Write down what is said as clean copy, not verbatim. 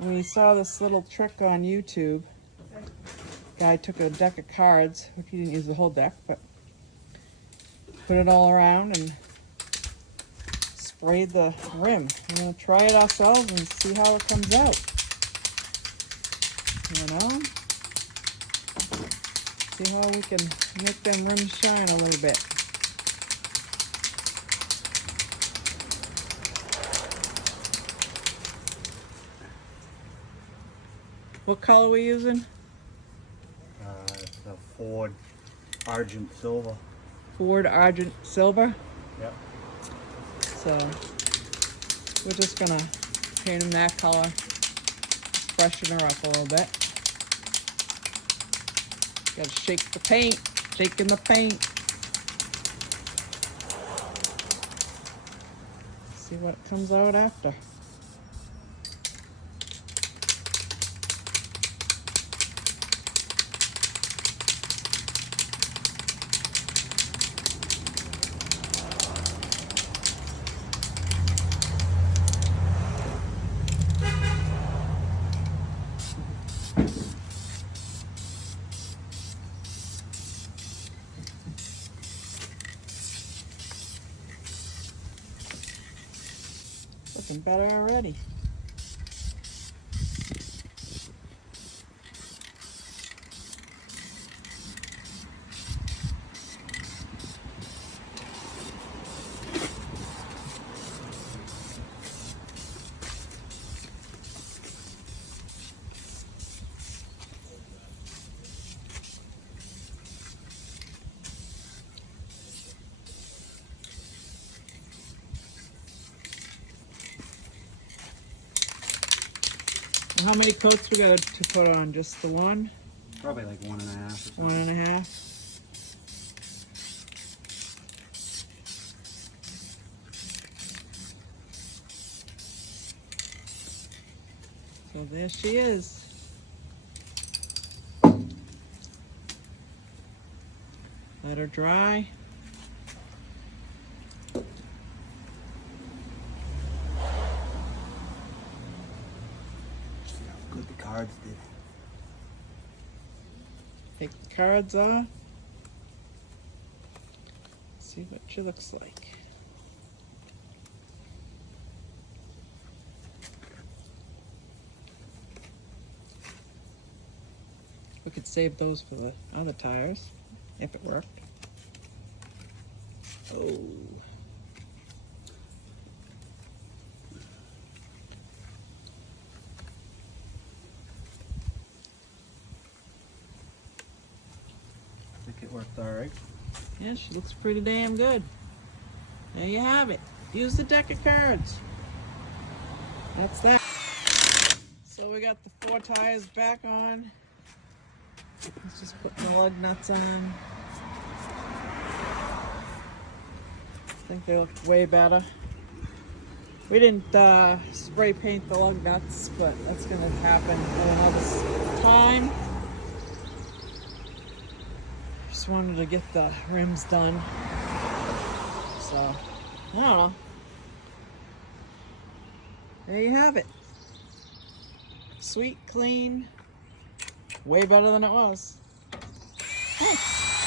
We saw this little trick on YouTube. Guy took a deck of cards, which he didn't use the whole deck, but put it all around and sprayed the rim. We're gonna try it ourselves and see how it comes out. You know? See how we can make them rims shine a little bit. What color are we using? It's a Ford Argent Silver. Ford Argent Silver. Yep. So we're just gonna paint them that color, freshen her up a little bit. Gotta shake the paint, shaking the paint. See what comes out after. Looking better already. How many coats we got to put on? Just the one? Probably like 1.5 or something. 1.5? So there she is. Let her dry. Good the cards did. Take the cards off. See what she looks like. We could save those for the other tires, if it worked. Oh. I think it worked alright. Yeah, she looks pretty damn good. There you have it. Use the deck of cards. That's that. So we got the 4 tires back on. Let's just put the lug nuts on. I think they look way better. We didn't spray paint the lug nuts, but that's gonna happen at another time. Just wanted to get the rims done. So, I don't know. There you have it. Sweet, clean, way better than it was.